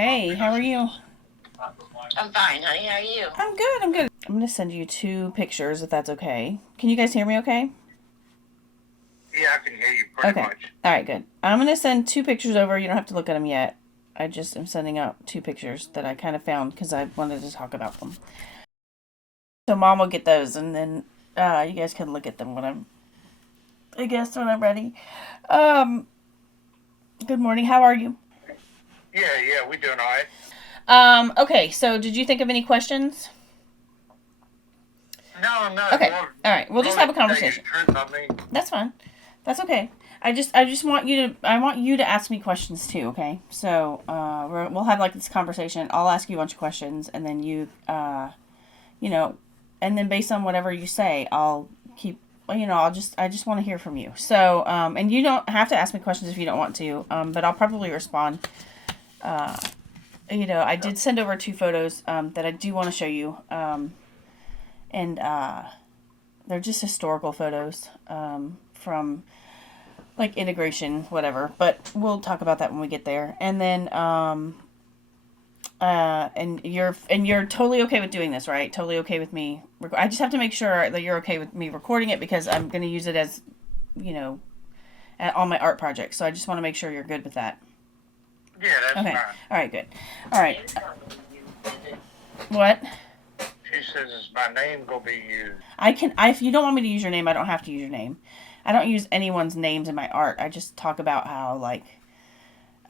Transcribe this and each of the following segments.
Hey, how are you? I'm fine, honey. How are you? I'm good, I'm good. I'm going to send you two pictures if that's okay. Can you guys hear me okay? Yeah, I can hear you pretty Okay. much. All right, good. I'm going to send two pictures over. You don't have to look at them yet. I just am sending out two pictures that I kind of found because I wanted to talk about them. So mom will get those and then you guys can look at them I guess, when I'm ready. Um, Good morning. How are you? Yeah, we doing all right. Okay, so did you think of any questions? No, Okay. well, All right. We'll just really, have a to tell you the conversation. truth, I mean, That's fine. That's okay. I just want you to ask me questions too. Okay. So we'll have like this conversation. I'll ask you a bunch of questions, and then you know, and then based on whatever you say, I'll keep. I just want to hear from you. So and you don't have to ask me questions if you don't want to. But I'll probably respond. Uh, I did send over two photos that I do want to show you. And they're just historical photos from like integration, whatever. But we'll talk about that when we get there. And then, and you're totally okay with doing this, right? Totally okay with me. I just have to make sure that you're okay with me recording it because I'm going to use it as, you know, on my art project. So I just want to make sure you're good with that. yeah, that's Okay. fine. All right. Good. All right. What? She says my name gonna be used. If you don't want me to use your name, I don't have to use your name. I don't use anyone's names in my art. I just talk about how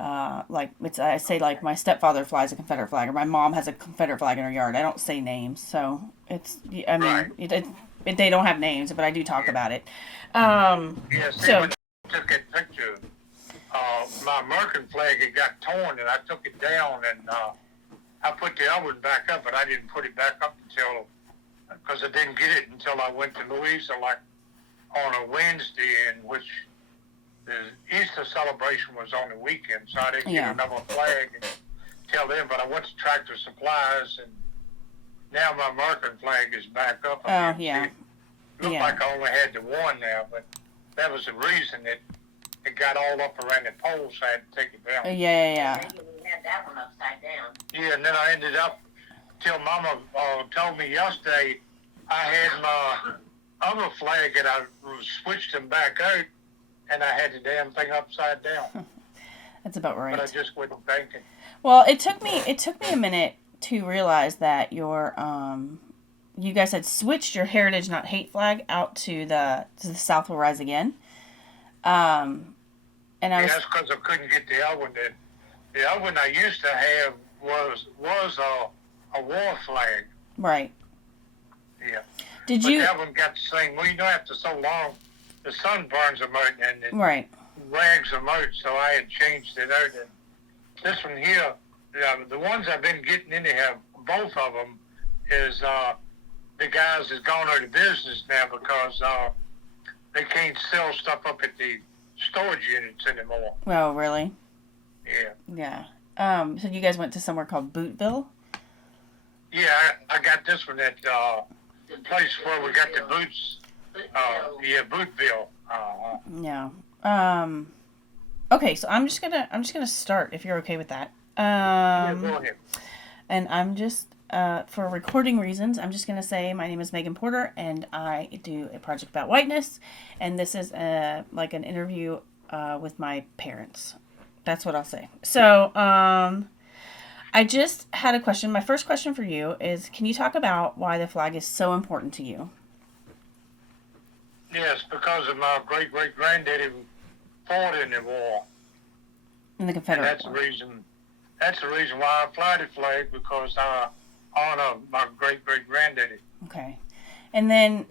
I say like my stepfather flies a Confederate flag or my mom has a Confederate flag in her yard. I don't say names, so it's I Right. mean they don't have names, but I do talk Yeah. about it. Yeah, see, So when I took that picture, my American flag had got torn, and I took it down, and I put the other one back up, but I didn't put it back up because I didn't get it until I went to Louisa, like on a Wednesday, in which the Easter celebration was on the weekend, so I didn't yeah. get another flag until then. But I went to Tractor Supplies, and now my American flag is back up Oh again. yeah. It looked Yeah. like I only had the one now, but that was the reason it got all up around the pole, so I had to take it down. Yeah. Maybe we had that one upside down. Yeah, and then I ended up, till Mama told me yesterday, I had my other flag and I switched them back out, and I had the damn thing upside down. That's about right. But I just wasn't thinking. Well, it took me a minute to realize that you guys had switched your heritage not hate flag out to the South will rise again. And I Yeah, was that's because I couldn't get the other one. The other one I used to have was a war flag. right. Yeah. Did But you that one got the same. Well, after so long, the sun burns them out and it right? rags them out, so I had changed it out. And this one here, the ones I've been getting in here, both of them, is the guys that's gone out of business now because they can't sell stuff up at the storage units anymore. Oh, really? Yeah. Yeah. So you guys went to somewhere called Bootville? Yeah, I got this one at the place where we got the boots. Yeah, Bootville. Yeah. Okay, so I'm just gonna start if you're okay with that. Yeah, go ahead. And I'm just for recording reasons, I'm just gonna say my name is Megan Porter, and I do a project about whiteness, and this is like an interview with my parents. That's what I'll say. So I just had a question. My first question for you is: can you talk about why the flag is so important to you? Yes, because of my great great granddaddy who fought in the war, In the and Confederate that's the War. reason. That's the reason why I fly the flag, because I honor my great great granddaddy. Okay. And then,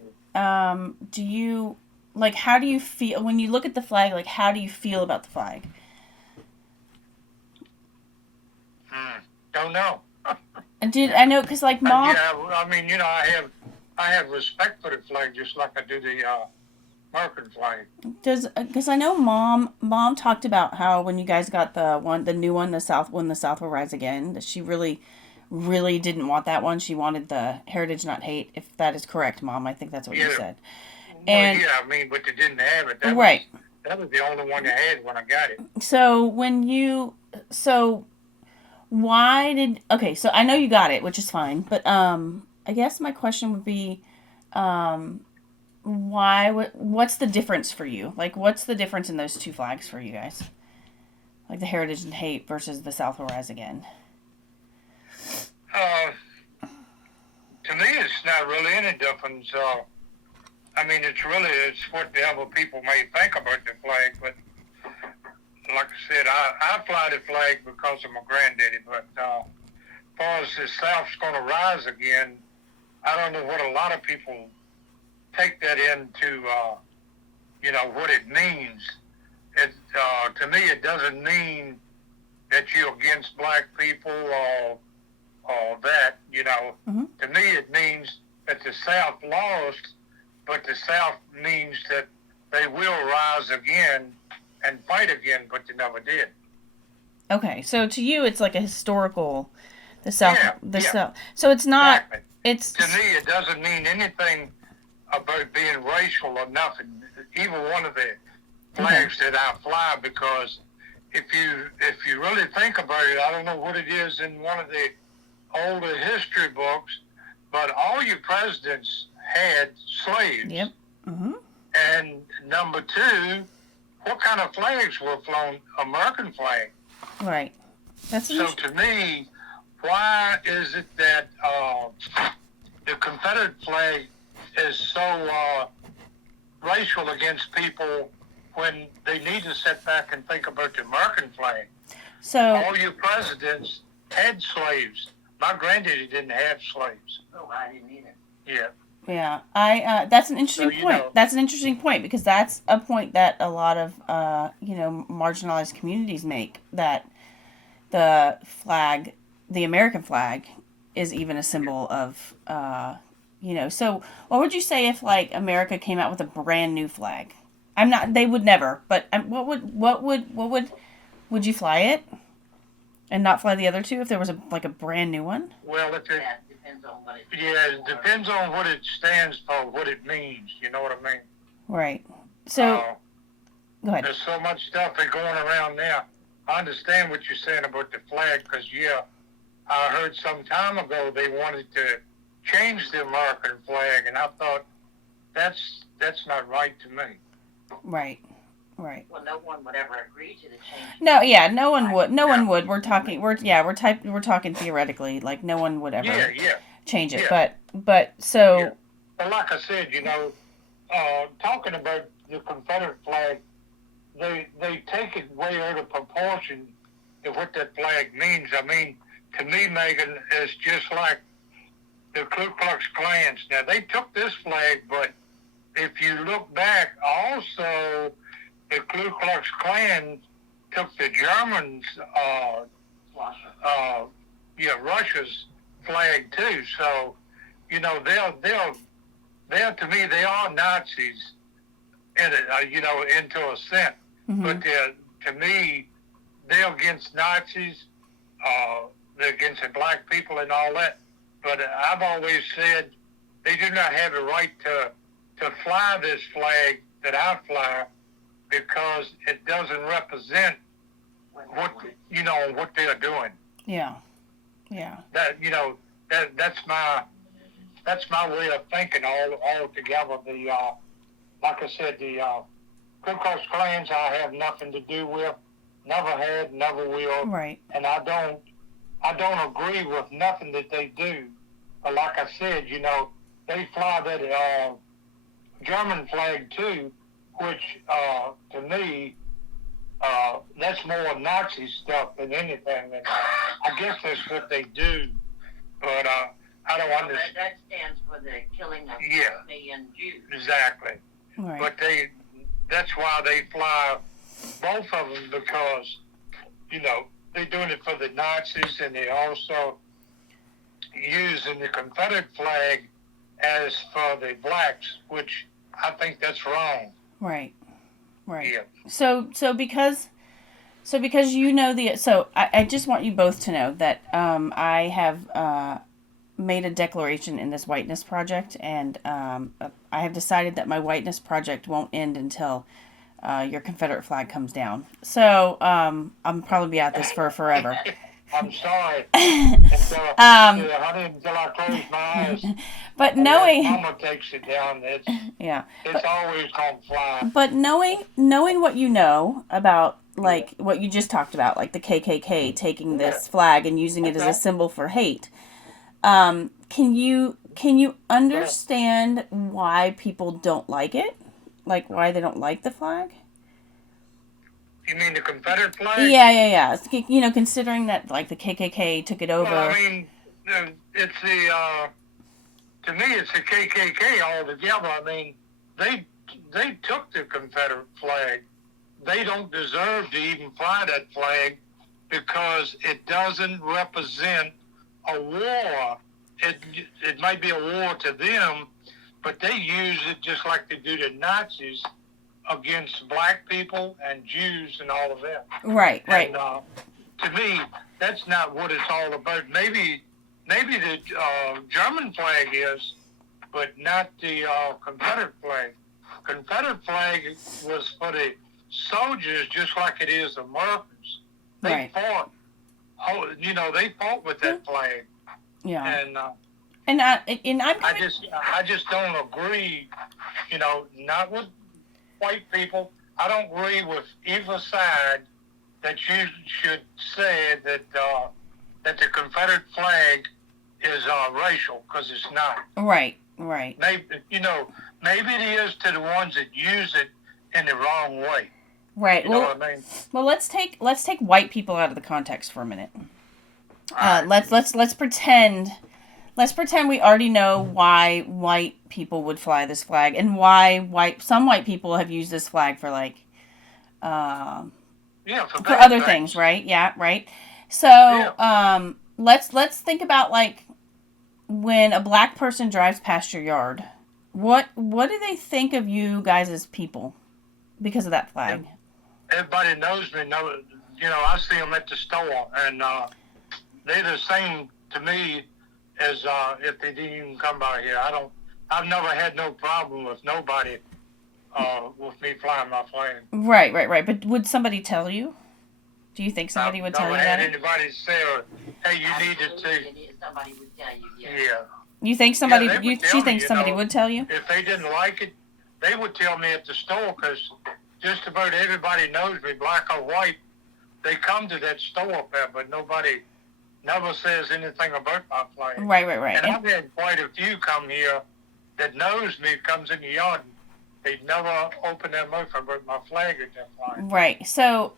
do you like? How do you feel when you look at the flag? Like, how do you feel about the flag? Don't know. And did I know? Because like mom, Yeah, I mean, I have respect for the flag just like I do the American flag. does because I know mom talked about how when you guys got the new one, the South will rise again, that she really didn't want that one. She wanted the heritage not hate. If that is correct, mom, I think that's what you Yeah, said. well, And yeah, I mean, but they didn't have it. right. That was the only one they had when I got it. So when you so why did okay? So I know you got it, which is fine. But I guess my question would be, um, why? What's the difference for you? Like, what's the difference in those two flags for you guys? Like the Heritage and Hate versus the South will Rise Again. Uh, to me, it's not really any difference. I mean, it's whatever people may think about the flag, but like I said, I fly the flag because of my granddaddy, but as far as the South's going to rise again, I don't know what a lot of people take that into, what it means. To me, it doesn't mean that you're against black people or that, Mm-hmm. To me, it means that the South lost, but the South means that they will rise again and fight again, but they never did. Okay, so to you, it's like a historical, the South, Yeah. South. So it's not. Exactly. It's To me, it doesn't mean anything about being racial or nothing. Even one of the flags that I fly, because if you really think about it, I don't know what it is in one of the older history books, but all your presidents had slaves. Yep. Mm-hmm. And number two, what kind of flags were flown? American flag. Right. That's So to me, why is it that the Confederate flag is so racial against people when they need to sit back and think about the American flag? so. All your presidents had slaves. My granddaddy didn't have slaves. Oh, I didn't either. Yeah. Yeah, I that's an interesting So, point. know- That's an interesting point because that's a point that a lot of marginalized communities make, that the flag, the American flag, is even a symbol of So what would you say if like America came out with a brand new flag? I'm not. They would never. But would you fly it and not fly the other two if there was a brand new one? Well, if it, Yeah, it depends on what it it depends on what it stands for, what it means. You know what I mean? Right. So go ahead. There's so much stuff that's going around now. I understand what you're saying about the flag, because I heard some time ago they wanted to change the American flag, and I thought that's not right to me. Right. Right. Well, no one would ever agree to the change. No, yeah, no one would. No one would. We're talking. We're talking theoretically. Like no one would ever Yeah. change it. Yeah. But so Yeah. But like I said, talking about the Confederate flag, they take it way out of proportion to what that flag means. I mean, to me, Megan, it's just like the Ku Klux Klans. Now, they took this flag, but if you look back, also, the Ku Klux Klan took the Germans, Russia's flag too. So, they're to me, they are Nazis in it, into a sense. mhm. But to me, they're against Nazis, they're against the black people and all that. But I've always said they do not have a right to fly this flag that I fly, because it doesn't represent what they're doing. yeah. That's my way of thinking all together. Like I said, the Ku Klux Klans I have nothing to do with, never had, never will, Right. and I don't agree with nothing that they do. But like I said, they fly that German flag too, which to me that's more Nazi stuff than anything. And I guess that's what they do, but I don't understand. That stands for the killing of Yeah. 6 million Jews. Exactly. Right. But that's why they fly both of them, because, they're doing it for the Nazis, and they're also using the Confederate flag as for the blacks, which I think that's wrong. Right. Right. Yeah. So because I just want you both to know that I have made a declaration in this Whiteness project, and I have decided that my Whiteness project won't end until your Confederate flag comes down. So I'm probably be at this for forever. I'm sorry. Until, until I close my eyes. But And knowing, Mama takes it down. yeah, It's always gonna fly. but knowing what you know about like what you just talked about, like the KKK taking this flag and using it as a symbol for hate. Can you understand why people don't like it? Like why they don't like the flag? You mean the Confederate flag? Yeah. You know, considering that like the KKK took it over. Well, I mean, it's to me, it's the KKK altogether. I mean, they took the Confederate flag. They don't deserve to even fly that flag because it doesn't represent a war. It might be a war to them, but they use it just like they do the Nazis against black people and Jews and all of that. Right. And to me, that's not what it's all about. Maybe the German flag is, but not the Confederate flag. Confederate flag was for the soldiers, just like it is Americans. They fought. They fought with that flag. Yeah. And I just don't agree. Not with white people. I don't agree with either side that you should say that the Confederate flag is racial, because it's not. Right. Maybe it is to the ones that use it in the wrong way. Right. You know what I mean? Well, let's take white people out of the context for a minute. Let's pretend we already know why white people would fly this flag and why some white people have used this flag for like for other things, right? Yeah, right. So let's think about like when a black person drives past your yard. What do they think of you guys as people because of that flag? Everybody knows me. I see them at the store, and they're the same to me as if they didn't even come by here. I've never had no problem with nobody with me flying my flag. Right. But would somebody tell you? Do you think somebody would tell you that? I've never had anybody say, "Hey, you need to see." Somebody would tell you. Yeah. You think somebody? Yeah, you think somebody would tell you? If they didn't like it, they would tell me at the store, because just about everybody knows me, black or white. They come to that store up there, but nobody never says anything about my flag. Right. And I've had quite a few come here that knows me, comes in the yard. They never open their mouth about my flag at their flag. Right. So,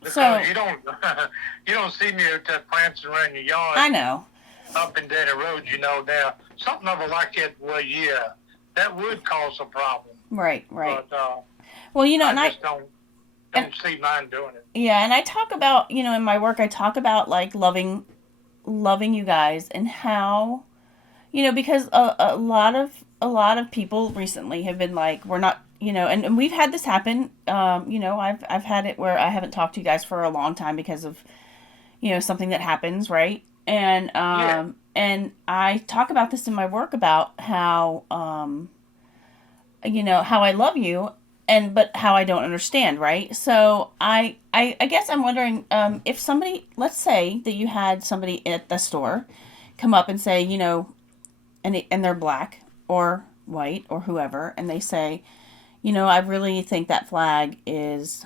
because you don't see me out there prancing around the yard. I know. Up and down the road, now. Something of it like that, well, yeah, that would cause a problem. Right. But, well, I just don't see mine doing it. Yeah, and I talk about, in my work, I talk about, like, loving you guys and how, because a lot of people recently have been like, we're not, and we've had this happen. I've had it where I haven't talked to you guys for a long time because of, something that happens, right? And and I talk about this in my work about how how I love you, but how I don't understand, right? So I guess I'm wondering if somebody, let's say that you had somebody at the store come up and say, and they're black or white or whoever, and they say, I really think that flag is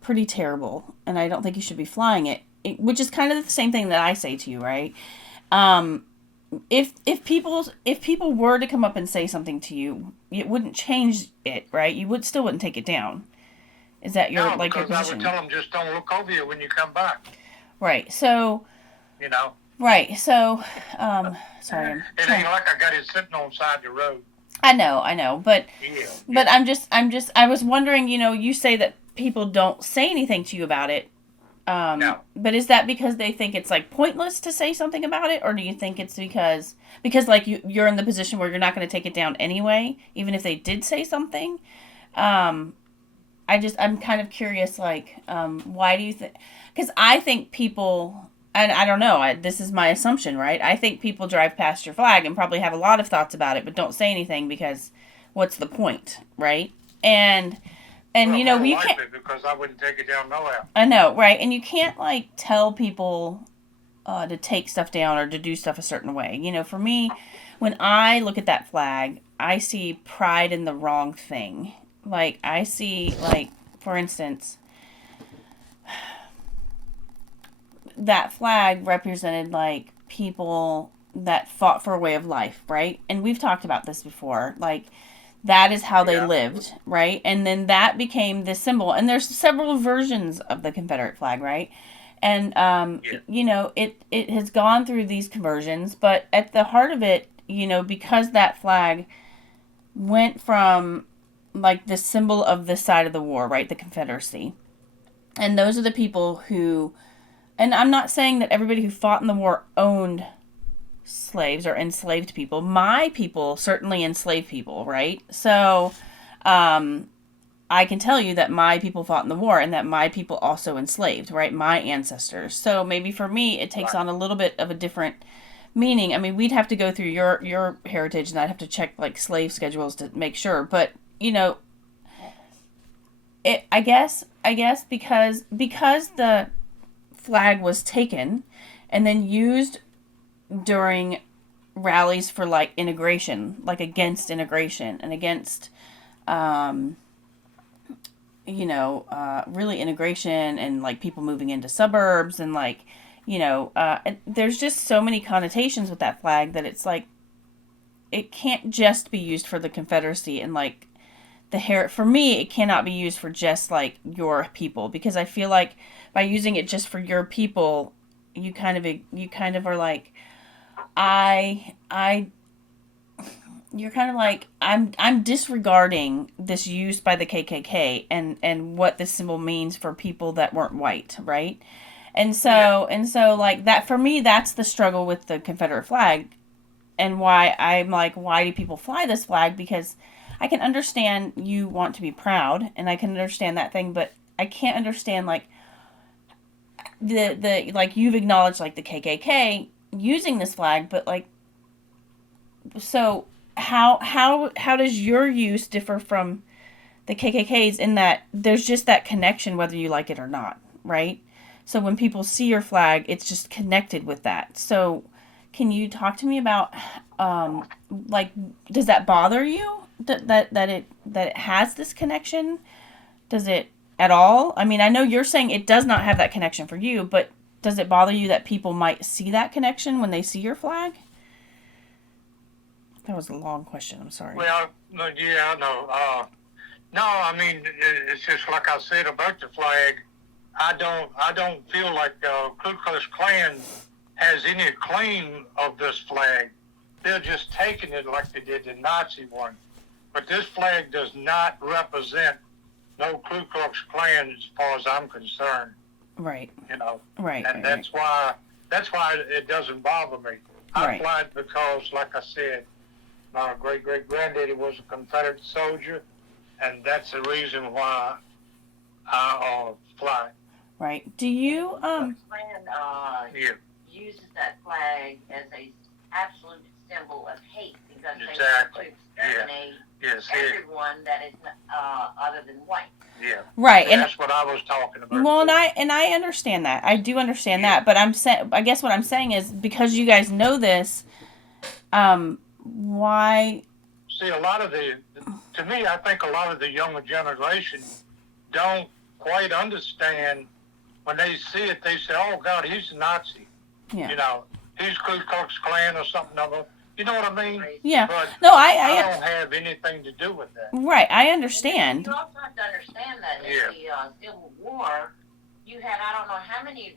pretty terrible, and I don't think you should be flying it. Which is kind of the same thing that I say to you, right? If people were to come up and say something to you, it wouldn't change it, right? You still wouldn't take it down. Is that your your position? I would tell them, just don't look over you when you come back. Right. So. Right. So. Sorry. It ain't like I got it sitting on the side of the road. I know, but I was wondering, you say that people don't say anything to you about it. No. But is that because they think it's like pointless to say something about it, or do you think it's because like you're in the position where you're not going to take it down anyway, even if they did say something? I'm kind of curious, like, why do you think? Because I think people, and I don't know, this is my assumption, right? I think people drive past your flag and probably have a lot of thoughts about it, but don't say anything because what's the point, right? And And Well, you know, more we likely can't. because I wouldn't take it down nowhere. I know, right? And you can't like tell people to take stuff down or to do stuff a certain way. You know, for me, when I look at that flag, I see pride in the wrong thing. Like I see, like for instance, that flag represented like people that fought for a way of life, right? And we've talked about this before. Like that is how they Yeah. lived, right? And then that became the symbol. And there's several versions of the Confederate flag, right? And Yeah. you know, it has gone through these conversions, but at the heart of it, you know, because that flag went from like the symbol of this side of the war, right? The Confederacy. And those are the people who, and I'm not saying that everybody who fought in the war owned slaves or enslaved people. My people certainly enslaved people, right? So, I can tell you that my people fought in the war and that my people also enslaved, right? My ancestors. So maybe for me, it takes Right. on a little bit of a different meaning. I mean, we'd have to go through your heritage, and I'd have to check like slave schedules to make sure. But you know, I guess because the flag was taken and then used during rallies for like integration, like against integration and against, really integration and like people moving into suburbs and like, there's just so many connotations with that flag that it's like it can't just be used for the Confederacy and like for me it cannot be used for just like your people, because I feel like by using it just for your people you kind of are like I you're kind of like I'm disregarding this use by the KKK and what this symbol means for people that weren't white, right? And so like that for me, that's the struggle with the Confederate flag, and why I'm like, why do people fly this flag? Because I can understand you want to be proud, and I can understand that thing, but I can't understand like the like you've acknowledged like the KKK using this flag, but like so how does your use differ from the KKK's in that there's just that connection whether you like it or not, right? So when people see your flag, it's just connected with that. So can you talk to me about like does that bother you that it has this connection? Does it at all? I mean, I know you're saying it does not have that connection for you, but does it bother you that people might see that connection when they see your flag? That was a long question. I'm sorry. Well, no, yeah, I know. No, I mean it's just like I said about the flag. I don't feel like Ku Klux Klan has any claim of this flag. They're just taking it like they did the Nazi one. But this flag does not represent no Ku Klux Klan as far as I'm concerned. Right. You know. Right. And that's why it doesn't bother me. I fly it because, like I said, my great granddaddy was a Confederate soldier, and that's the reason why I fly. Right. Do you Klan Yeah. uses that flag as a absolute symbol of hate because Exactly. they want to exterminate Yes. everyone that is other than white. Yeah. right? And That's what I was talking about. well, too. and I understand that. I do understand that, but I guess what I'm saying is because you guys know this, why? See, to me, I think a lot of the younger generation don't quite understand. When they see it, they say, "Oh God, he's a Nazi." Yeah. You know, he's Ku Klux Klan or something of it. You know what I mean? Yeah. But No, I don't have anything to do with that. right. I understand. You also have to understand that in the Civil War, you had I don't know how many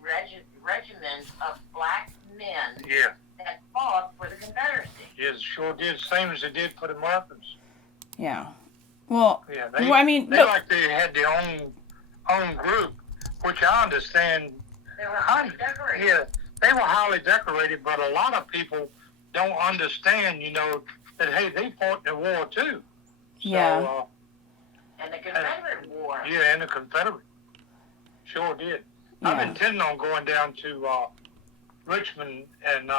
regiments of black men Yeah. that fought for the Confederacy. Yes, sure did. Same as they did for the Americans. Yeah. Well, Yeah. well, I mean, they had their own group, which I understand. They were highly decorated. Yeah, they were highly decorated, but a lot of people don't understand, that, hey, they fought in the war too. So, yeah. And the Confederate War. Yeah, and the Confederate. Sure did. Yeah. I'm intending on going down to Richmond and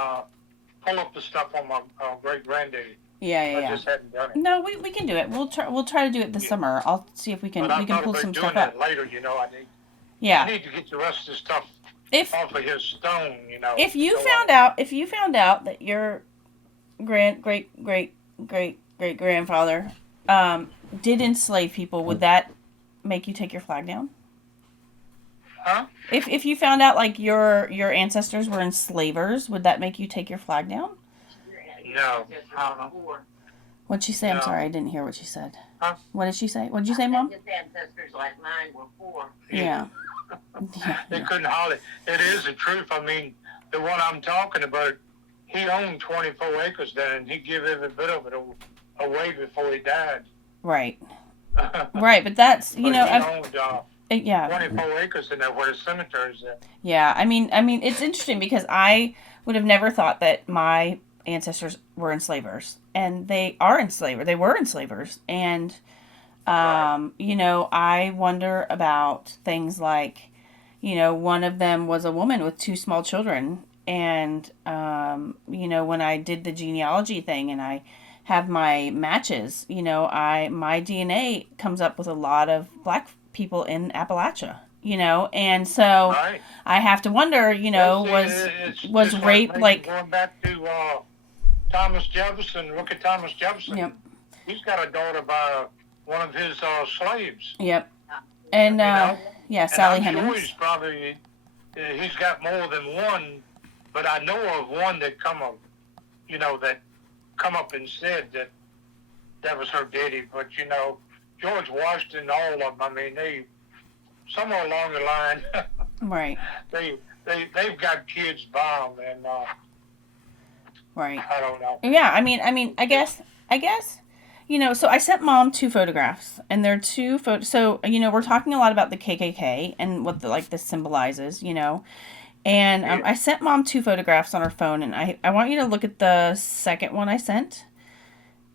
pull up the stuff on my great granddaddy. Yeah, I yeah. just hadn't done it. No, we can do it. We'll try to do it this Yeah. summer. I'll see if we But I can thought pull about some doing stuff up. that later. You know, I Yeah. need to get the rest of the stuff If off of his stone. You know. if you so, found out that your great grandfather did enslave people, would that make you take your flag down? Huh? If you found out like your ancestors were enslavers, would that make you take your flag down? No, I don't know. What'd she say? I'm No. sorry, I didn't hear what she said. Huh? What did she say? What did you say, Mom? His ancestors like mine were poor. Yeah. They couldn't hardly. It is the truth. I mean, the one I'm talking about, he owned 24 acres there, and he gave every bit of it away before he died. Right. Right, but that's But he owned yeah. 24 acres in there where the cemetery is at. Yeah, I mean, it's interesting because I would have never thought that my ancestors were enslavers, and they are enslavers. They were enslavers, and you know, I wonder about things like, you know, one of them was a woman with 2 small children, and you know, when I did the genealogy thing and I have my matches, you know, my DNA comes up with a lot of black people in Appalachia, you know, and so Right. I have to wonder, you know, was just rape like going back to Thomas Jefferson? Look at Thomas Jefferson. Yep. He's got a daughter by one of his slaves. Yep. And You know? yeah, Sally and I'm Hemings. sure he's probably he's got more than one, but I know of one that come up and said that was her daddy. But you know, George Washington, all of them. I mean, they somewhere along the line, Right. they've got kids by them, and Right. I don't know. Yeah, I mean, I guess, you know, so I sent Mom 2 photographs, and they're 2 photos. So, you know, we're talking a lot about the KKK and what this symbolizes, you know. And I sent Mom 2 photographs on her phone, and I want you to look at the second one I sent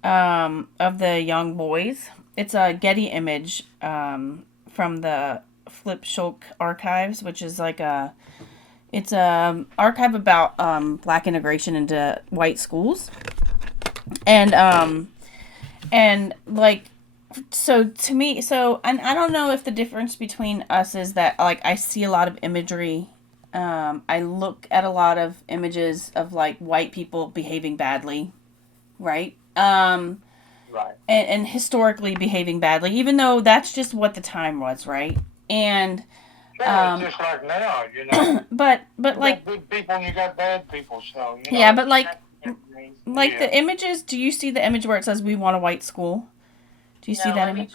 of the young boys. It's a Getty image from the Flip Shulk archives, which is like it's a archive about black integration into white schools, and like, so to me, and I don't know if the difference between us is that like I see a lot of imagery. I look at a lot of images of like white people behaving badly, right? Right. And historically behaving badly, even though that's just what the time was, right? And Sure, it's just like now, you know. but You like, got good people and you got bad people, so you know. yeah, but like Yeah. the images. Do you see the image where it says "We want a white school"? Do you see that image?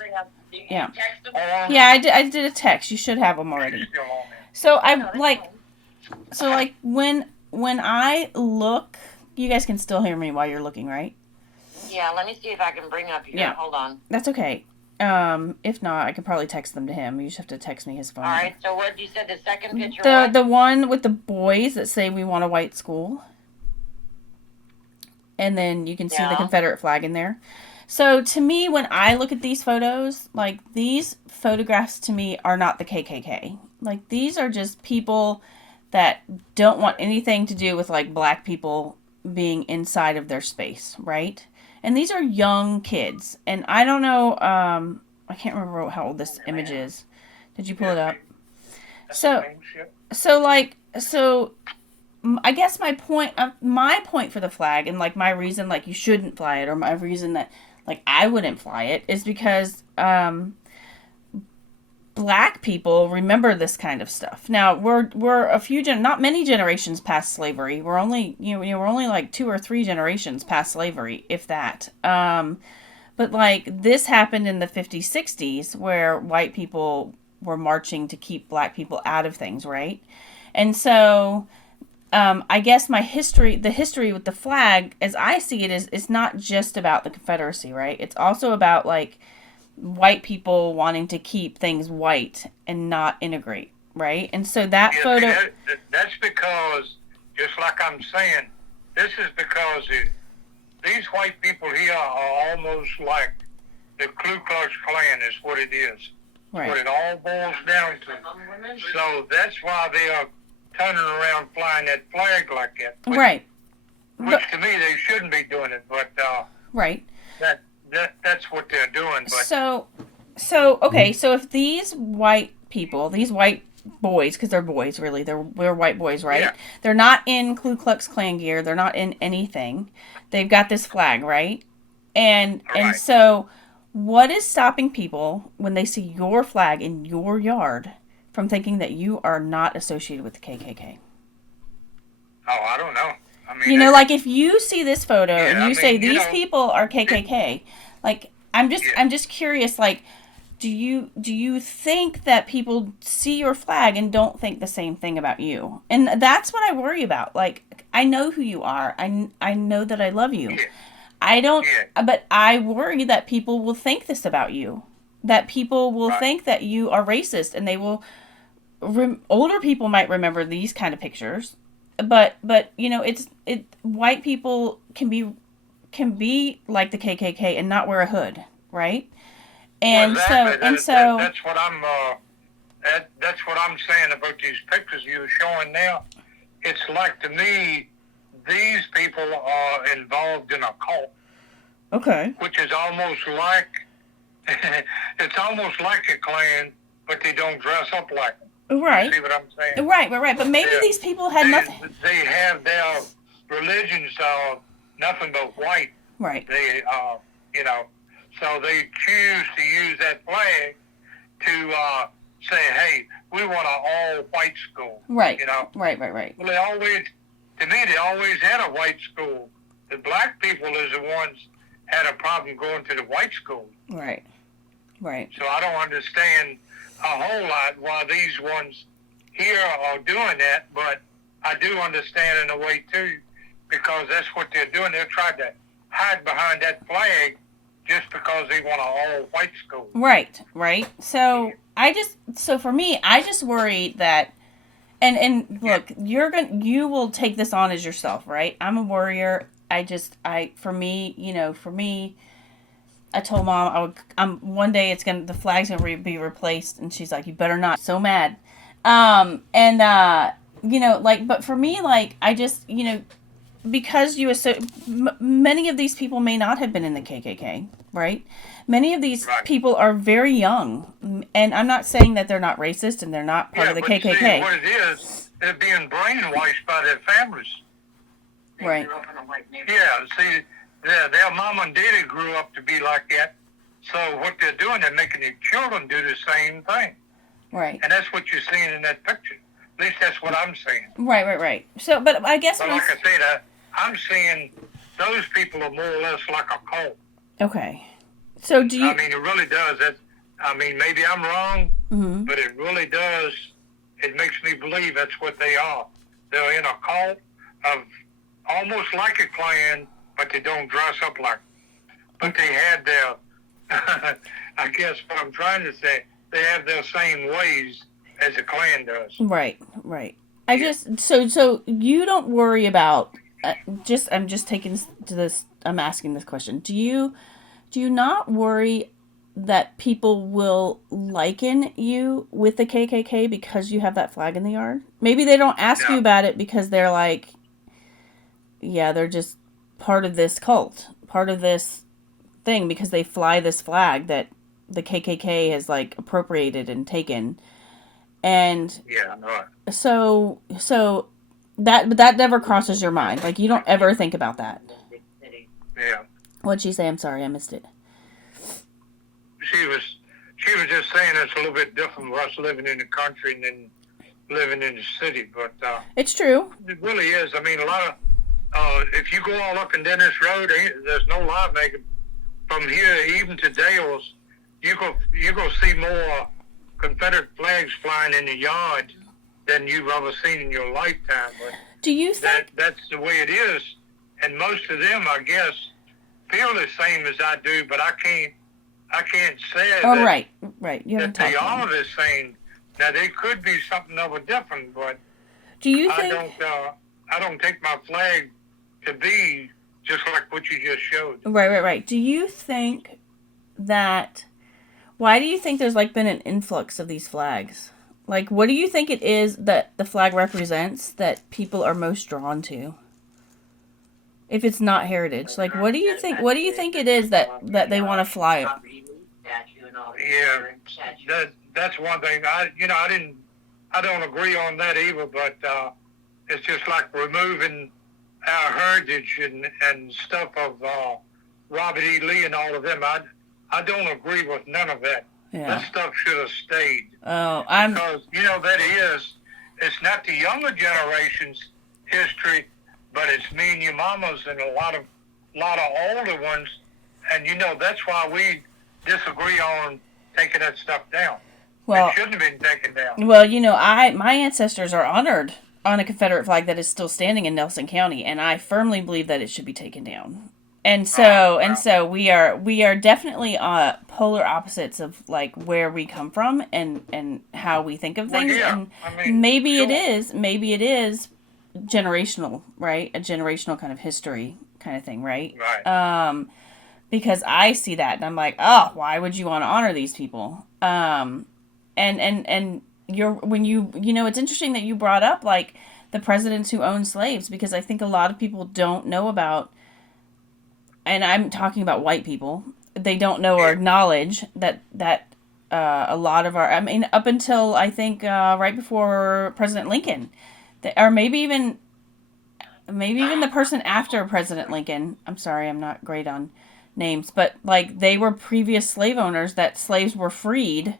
Yeah. Text them. Yeah, I did a text. You should have them already. Still on there. So No, I that's like. fine. So like when I look, you guys can still hear me while you're looking, right? Yeah, let me see if I can bring up your. Yeah. Hold on. That's okay. If not, I could probably text them to him. You just have to text me his phone All number. right. So what you said? The second picture. The one with the boys that say "We want a white school," and then you can see the Yeah. Confederate flag in there. So to me, when I look at these photos, like these photographs to me are not the KKK. Like these are just people that don't want anything to do with like black people being inside of their space, right? And these are young kids, and I don't know. I can't remember how old this image is. Did you pull it up? So I guess my point for the flag, and like my reason like you shouldn't fly it, or my reason that like I wouldn't fly it, is because black people remember this kind of stuff. Now we're a few not many generations past slavery. We're only we're only like 2 or 3 generations past slavery, if that. But like this happened in the 50s, 60s, where white people were marching to keep black people out of things, right? And so I guess the history with the flag, as I see it, is it's not just about the Confederacy, right? It's also about like white people wanting to keep things white and not integrate, right? And so that Yeah, photo. that's because, just like I'm saying, this is because these white people here are almost like the Ku Klux Klan is what it is. Right. What it all boils down to. So that's why they are turning around flying that flag like that. Which Right. to me, they shouldn't be doing it. But Right. That's what they're doing. But So okay. So if these white people, these white boys, because they're boys, really, we're white boys, right? Yeah. They're not in Ku Klux Klan gear. They're not in anything. They've got this flag, right? And right. so, what is stopping people when they see your flag in your yard from thinking that you are not associated with the KKK? Oh, I don't know. I mean, You know, like if you see this photo and yeah, you I say mean, these people are KKK, like yeah. I'm just curious, like do you think that people see your flag and don't think the same thing about you? And that's what I worry about. Like I know who you are. I know that I love you. Yeah. I don't Yeah. but I worry that people will think this about you. That people will Right. think that you are racist and they will older people might remember these kind of pictures, but you know it white people can be like the KKK and not wear a hood, right? Well, And exactly. so That's what I'm. That's what I'm saying about these pictures you're showing now. It's like to me, these people are involved in a cult, okay, which is almost like it's almost like a clan, but they don't dress up like them. You right, see what I'm saying? right. But maybe They're, these people had nothing. they have their religions are nothing but white. Right, They you know, so they choose to use that flag to say, hey, we want an all-white school. right, You know. right. Well, they always, to me, they always had a white school. The black people is the ones had a problem going to the white school. Right. So I don't understand a whole lot why these ones here are doing that, but I do understand in a way too, because that's what they're doing. They're trying to hide behind that flag just because they want an all-white school. Right. So for me, I just worry that and look, you will take this on as yourself, right? I'm a worrier. For me, I told mom one day the flag's gonna be replaced, and she's like, you better not. So mad, and but for me, like I just because many of these people may not have been in the KKK, right? Many of these Right. people are very young, and I'm not saying that they're not racist and they're not part of the but KKK. See, what it is, they're being brainwashed by their families. Right. Grew up in a white neighborhood. Yeah, see, their mom and daddy grew up to be like that. So what they're doing, they're making their children do the same thing. Right. And that's what you're seeing in that picture. At least that's what I'm seeing. Right. So, but I guess But like I said, I'm seeing those people are more or less like a cult. okay. So do you? I mean, it really does. Maybe I'm wrong, Mhm. but it really does. It makes me believe that's what they are. They're in a cult of almost like a clan, but they don't dress up like. But they have their, I guess what I'm trying to say, they have their same ways as a clan does. Right. I just so you don't worry about I'm just taking to this. I'm asking this question. Do you not worry that people will liken you with the KKK because you have that flag in the yard? Maybe they don't ask No. you about it because they're like, yeah, they're just part of this cult, part of this thing because they fly this flag that the KKK has like appropriated and taken. And Yeah, I know it. so that never crosses your mind. Like you don't ever think about that. Yeah. What'd she say? I'm sorry, I missed it. She was just saying it's a little bit different for us living in the country and then living in the city, but It's true. it really is. I mean, a lot of if you go all up and down this road, there's no lie, Megan. From here even to Dale's, you go see more Confederate flags flying in the yard than you've ever seen in your lifetime. But Do you think? that's the way it is, and most of them, I guess, feel the same as I do. But I can't say Oh, that, right. You haven't that they talked. are the same. Now they could be something of a different, but Do you I think? don't take my flag to be just like what you just showed. Right. Do you think that? Why do you think there's like been an influx of these flags? Like, what do you think it is that the flag represents that people are most drawn to? I don't know. I don't take my flag to be just like what you just showed. Right. Do you think that? Why do you think there's like been an influx of these flags? Like, what do you think it is that the flag represents that people are most drawn to? I don't know. I don't take my flag to be just like what you just showed. if it's not heritage? Like, what do you think? What do you think it is that they want to fly? Yeah, that's one thing. I don't agree on that either. But it's just like removing our heritage and stuff of Robert E. Lee and all of them. I don't agree with none of that. Yeah. That stuff should have stayed. Oh, because it's not the younger generation's history, but it's me and your mamas and a lot of older ones, and that's why we disagree on taking that stuff down. Well, it shouldn't have been taken down. Well, my ancestors are honored on a Confederate flag that is still standing in Nelson County, and I firmly believe that it should be taken down. And so we are definitely polar opposites of like where we come from and how we think of things. Yeah. And I mean, maybe sure. maybe it is generational, right? A generational kind of history kind of thing, right? Right. Because I see that and I'm like, oh, why would you want to honor these people? And it's interesting that you brought up like the presidents who owned slaves, because I think a lot of people don't know about, and I'm talking about white people, they don't know or acknowledge that a lot of our, I mean, up until I think right before President Lincoln, or maybe even the person after President Lincoln. I'm sorry, I'm not great on names, but like they were previous slave owners that slaves were freed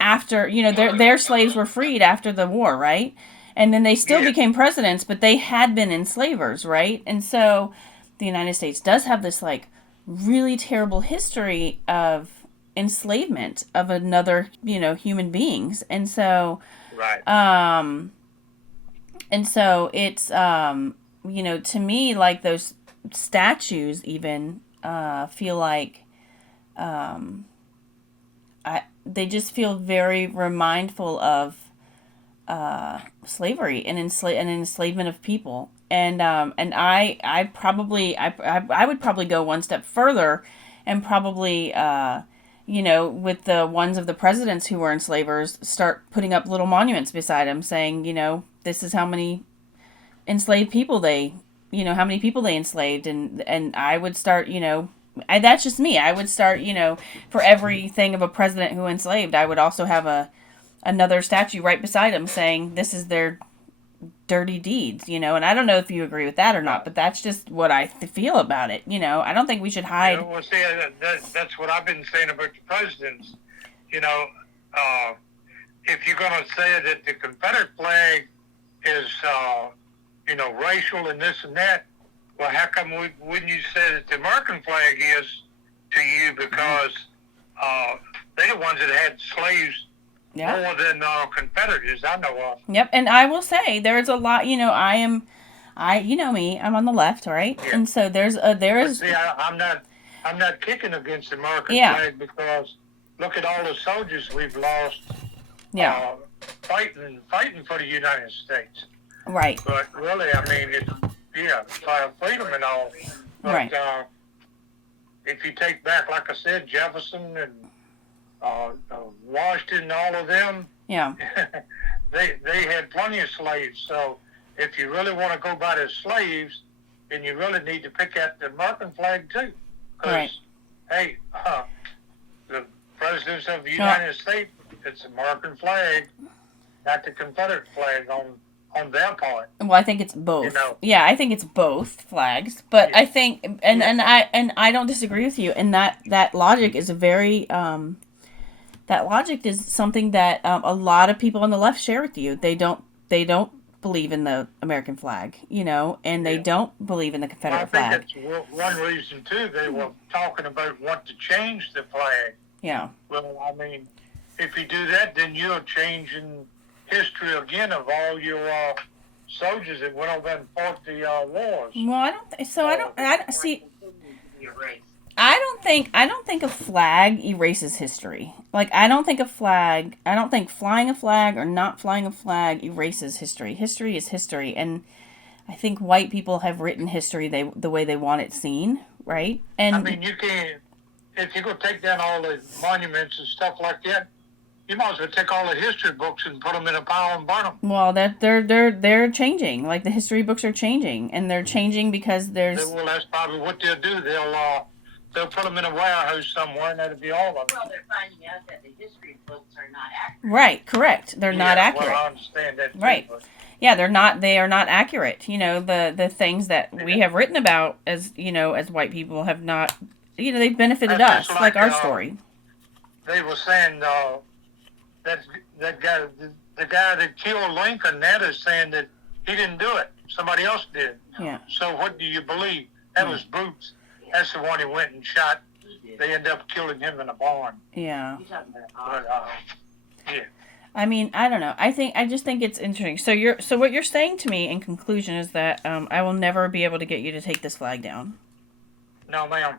after, their slaves were freed after the war, right? And then they still became presidents, but they had been enslavers, right? And so the United States does have this like really terrible history of enslavement of another, human beings. And so, Right. And so it's, to me, like those statues even feel like, they just feel very remindful of slavery and enslavement of people. And I would probably go one step further and probably, with the ones of the presidents who were enslavers, start putting up little monuments beside them saying, this is how many enslaved people how many people they enslaved. And I would start, that's just me. I would start, for everything of a president who enslaved, I would also have another statue right beside him saying, this is their dirty deeds, and I don't know if you agree with that or not, but that's just what I feel about it. I don't think we should hide. Well, see, that's what I've been saying about the presidents. If you're going to say that the Confederate flag is, racial and this and that, well, how come wouldn't you say that the American flag is to you? Because they're the ones that had slaves more than Confederates I know of. Yep, and I will say there's a lot. Me, I'm on the left, right? Yeah. And so there is. See, I'm not kicking against the American flag, because look at all the soldiers we've lost. Yeah. Fighting for the United States. Right. But really, I mean, it's freedom and all. But, right. If you take back, like I said, Jefferson and Washington, all of them. Yeah. they had plenty of slaves. So if you really want to go by the slaves, then you really need to pick out the American flag too. Because, hey, the presidents of the United States, it's American flag, not the Confederate flag on their part. Well, I think it's both. Yeah, I think it's both flags. But I think, and I don't disagree with you. And that logic is a very that logic is something that a lot of people on the left share with you. They don't believe in the American flag, and they don't believe in the Confederate flag. I think that's one reason too. They were talking about wanting to change the flag. Yeah. Well, I mean, if you do that, then you're changing history again of all your soldiers that went over and fought the wars. Well, I don't think a flag erases history. Like, I don't think flying a flag or not flying a flag erases history. History is history, and I think white people have written history the way they want it seen, right? And I mean, you can't, if you're going to take down all the monuments and stuff like that, You might as well take all the history books and put them in a pile and burn them. Well, that they're changing. Like the history books are changing, and they're changing because there's. Well, that's probably what they'll do. They'll put them in a warehouse somewhere, and that'll be all of them. Well, they're finding out that the history books are not accurate. Right, correct. They're not accurate. Well, I understand that too, Right. but Yeah, they're not. They are not accurate. You know, the things that we have written about as as white people have not. They've benefited That's us, just like like, our story. they were saying that guy, the guy that killed Lincoln, that is saying that he didn't do it. Somebody else did. Yeah. So what do you believe? That was Boots. That's the one he went and shot. He did. They ended up killing him in a barn. Yeah. You're talking about But, yeah. I mean, I don't know. I just think it's interesting. So what you're saying to me in conclusion is that I will never be able to get you to take this flag down. No, ma'am.